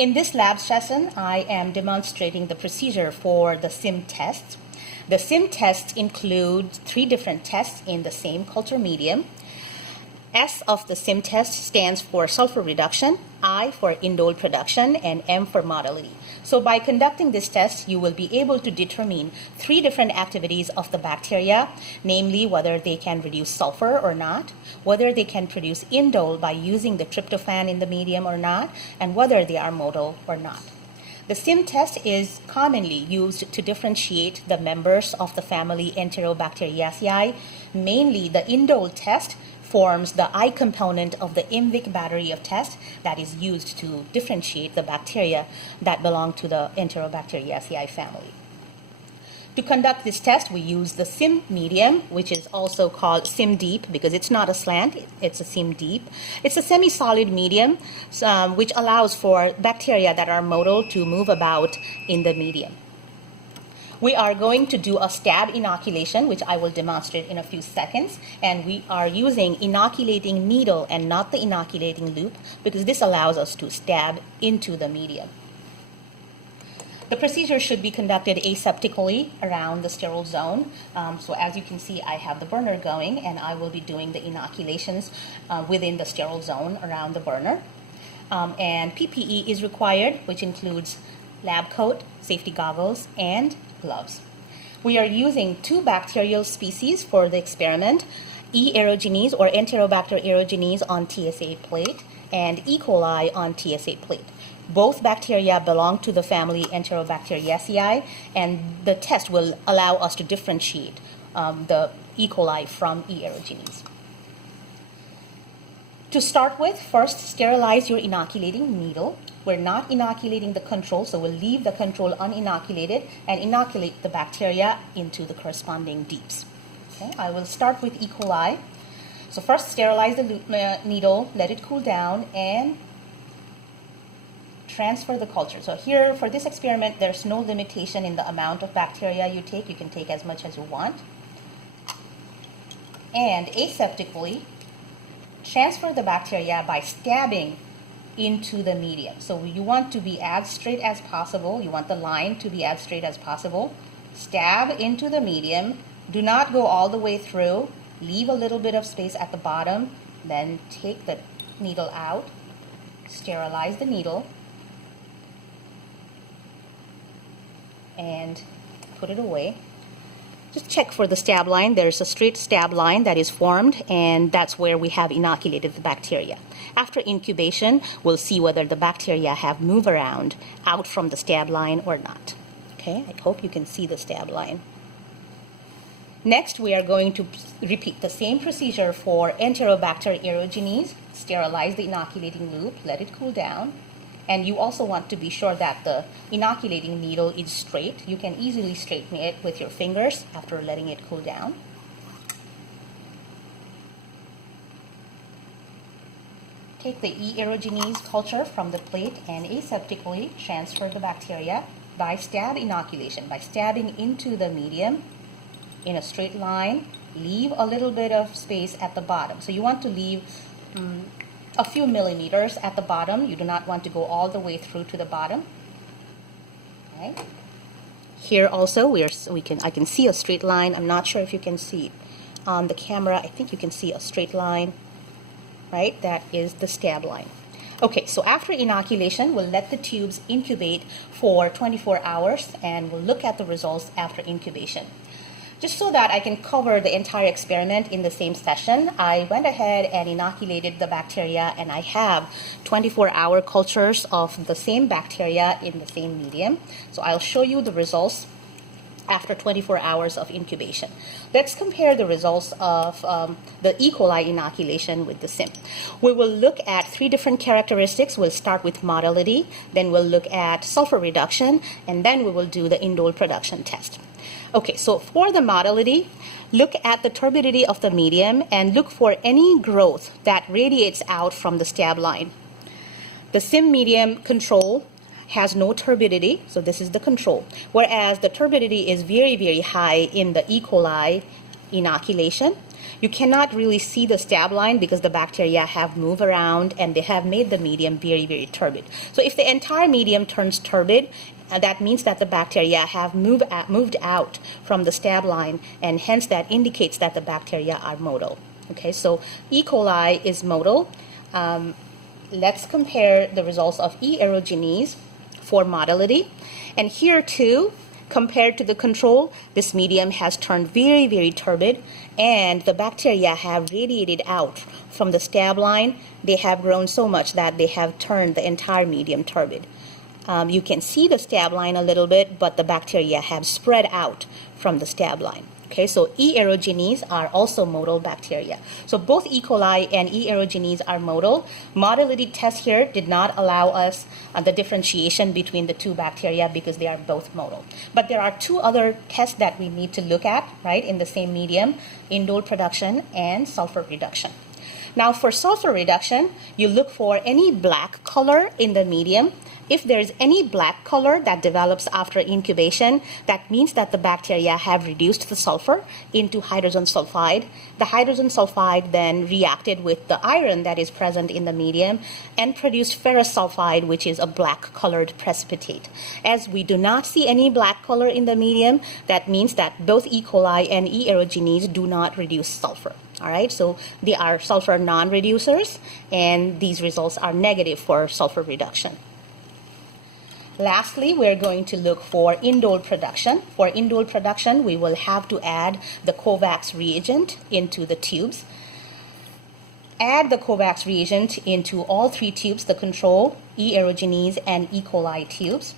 In this lab session, I am demonstrating the procedure for the SIM test. The SIM test includes 3 different tests in the same culture medium. S of the SIM test stands for sulfur reduction, I for indole production, and M for motility. So by conducting this test, you will be able to determine 3 different activities of the bacteria, namely whether they can reduce sulfur or not, whether they can produce indole by using the tryptophan in the medium or not, and whether they are motile or not. The SIM test is commonly used to differentiate the members of the family Enterobacteriaceae. Mainly, the indole test forms the I component of the IMVIC battery of tests that is used to differentiate the bacteria that belong to the Enterobacteriaceae family. To conduct this test, we use the SIM medium, which is also called SIM deep because it's not a slant, it's a SIM deep. It's a semi-solid medium which allows for bacteria that are motile to move about in the medium. We are going to do a stab inoculation, which I will demonstrate in a few seconds, and we are using inoculating needle and not the inoculating loop because this allows us to stab into the medium. The procedure should be conducted aseptically around the sterile zone. So as you can see, I have the burner going, and I will be doing the inoculations within the sterile zone around the burner. And PPE is required, which includes lab coat, safety goggles, and gloves. We are using 2 bacterial species for the experiment, E. aerogenes or Enterobacter aerogenes on TSA plate and E. coli on TSA plate. Both bacteria belong to the family Enterobacteriaceae, and the test will allow us to differentiate the E. coli from E. aerogenes. To start with, first sterilize your inoculating needle. We're not inoculating the control, so we'll leave the control uninoculated and inoculate the bacteria into the corresponding deeps. Okay, I will start with E. coli. So first sterilize the needle, let it cool down, and transfer the culture. So here, for this experiment, there's no limitation in the amount of bacteria you take. You can take as much as you want. And aseptically, transfer the bacteria by stabbing into the medium. So you want to be as straight as possible. You want the line to be as straight as possible. Stab into the medium. Do not go all the way through. Leave a little bit of space at the bottom. Then take the needle out. Sterilize the needle. And put it away. Just check for the stab line. There's a straight stab line that is formed, and that's where we have inoculated the bacteria. After incubation, we'll see whether the bacteria have moved around out from the stab line or not. Okay, I hope you can see the stab line. Next, we are going to repeat the same procedure for Enterobacter aerogenes. Sterilize the inoculating loop, let it cool down. And you also want to be sure that the inoculating needle is straight. You can easily straighten it with your fingers after letting it cool down. Take the E. aerogenes culture from the plate and aseptically transfer the bacteria by stab inoculation, by stabbing into the medium in a straight line. Leave a little bit of space at the bottom. So you want to leave a few millimeters at the bottom. You do not want to go all the way through to the bottom. Okay. Here also I can see a straight line. I'm not sure if you can see it on the camera. I think you can see a straight line, right? That is the stab line. Okay, so after inoculation, we'll let the tubes incubate for 24 hours and we'll look at the results after incubation. Just so that I can cover the entire experiment in the same session, I went ahead and inoculated the bacteria, and I have 24-hour cultures of the same bacteria in the same medium. So I'll show you the results after 24 hours of incubation. Let's compare the results of the E. coli inoculation with the SIM. We will look at 3 different characteristics. We'll start with motility, then we'll look at sulfur reduction, and then we will do the indole production test. Okay, so for the motility, look at the turbidity of the medium and look for any growth that radiates out from the stab line. The SIM medium control has no turbidity, so this is the control, whereas the turbidity is very, very high in the E. coli inoculation. you cannot really see the stab line because the bacteria have moved around and they have made the medium very, very turbid. So if the entire medium turns turbid, that means that the bacteria have moved out from the stab line, and hence that indicates that the bacteria are motile. Okay, so E. coli is motile. Let's compare the results of E. aerogenes for motility. And here too, compared to the control, this medium has turned very, very turbid, and the bacteria have radiated out from the stab line. They have grown so much that they have turned the entire medium turbid. You can see the stab line a little bit, but the bacteria have spread out from the stab line. Okay, so E. aerogenes are also motile bacteria. So both E. coli and E. aerogenes are motile. Motility test here did not allow us the differentiation between the two bacteria because they are both motile. But there are two other tests that we need to look at, right, in the same medium: indole production and sulfur reduction. Now for sulfur reduction, you look for any black color in the medium. If there's any black color that develops after incubation, that means that the bacteria have reduced the sulfur into hydrogen sulfide. The hydrogen sulfide then reacted with the iron that is present in the medium and produced ferrous sulfide, which is a black colored precipitate. As we do not see any black color in the medium, that means that both E. coli and E. aerogenes do not reduce sulfur. All right, so they are sulfur non-reducers, and these results are negative for sulfur reduction. Lastly, we're going to look for indole production. For indole production, we will have to add the Kovacs reagent into the tubes. Add the Kovacs reagent into all three tubes, the control, E. aerogenes, and E. coli tubes.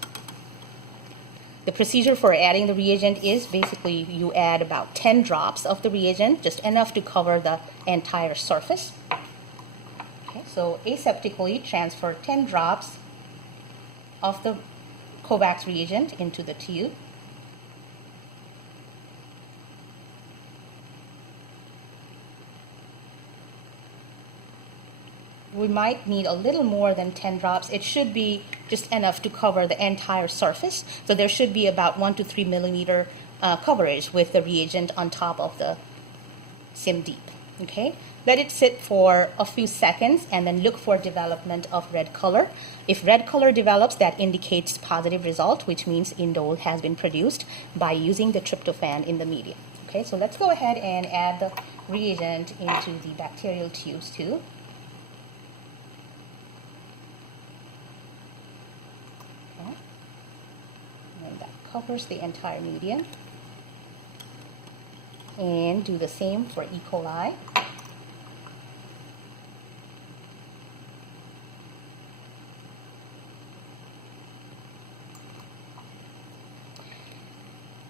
The procedure for adding the reagent is basically you add about 10 drops of the reagent, just enough to cover the entire surface. Okay, so aseptically transfer 10 drops of the Kovacs reagent into the tube. We might need a little more than 10 drops. It should be just enough to cover the entire surface. So there should be about 1 to 3 millimeter coverage with the reagent on top of the SIMDeep. Okay, let it sit for a few seconds and then look for development of red color. If red color develops, that indicates positive result, which means indole has been produced by using the tryptophan in the medium. Okay, so let's go ahead and add the reagent into the bacterial tubes too. Okay. And that covers the entire medium. And do the same for E. coli.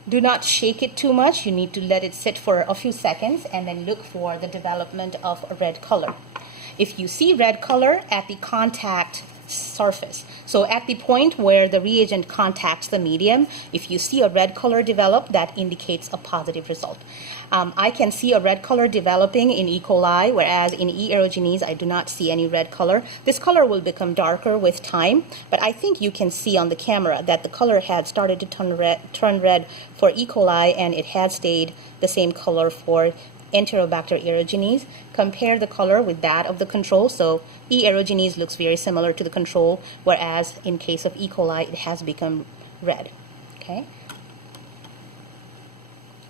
Do not shake it too much. You need to let it sit for a few seconds and then look for the development of a red color. If you see red color at the contact surface, so at the point where the reagent contacts the medium, if you see a red color develop, that indicates a positive result. I can see a red color developing in E. coli, whereas in E. aerogenes, I do not see any red color. This color will become darker with time, but I think you can see on the camera that the color had started to turn red for E. coli, and it had stayed the same color for Enterobacter aerogenes. Compare the color with that of the control. So E. aerogenes looks very similar to the control, whereas in case of E. coli, it has become red. Okay.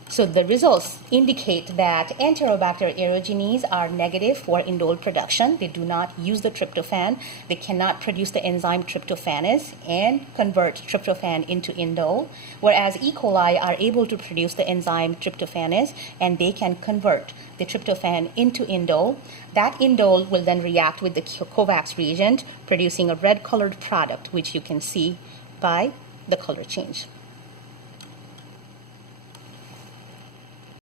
So the results indicate that Enterobacter aerogenes are negative for indole production. They do not use the tryptophan. They cannot produce the enzyme tryptophanase and convert tryptophan into indole, whereas E. coli are able to produce the enzyme tryptophanase, and they can convert the tryptophan into indole. That indole will then react with the Kovacs reagent, producing a red-colored product, which you can see by the color change.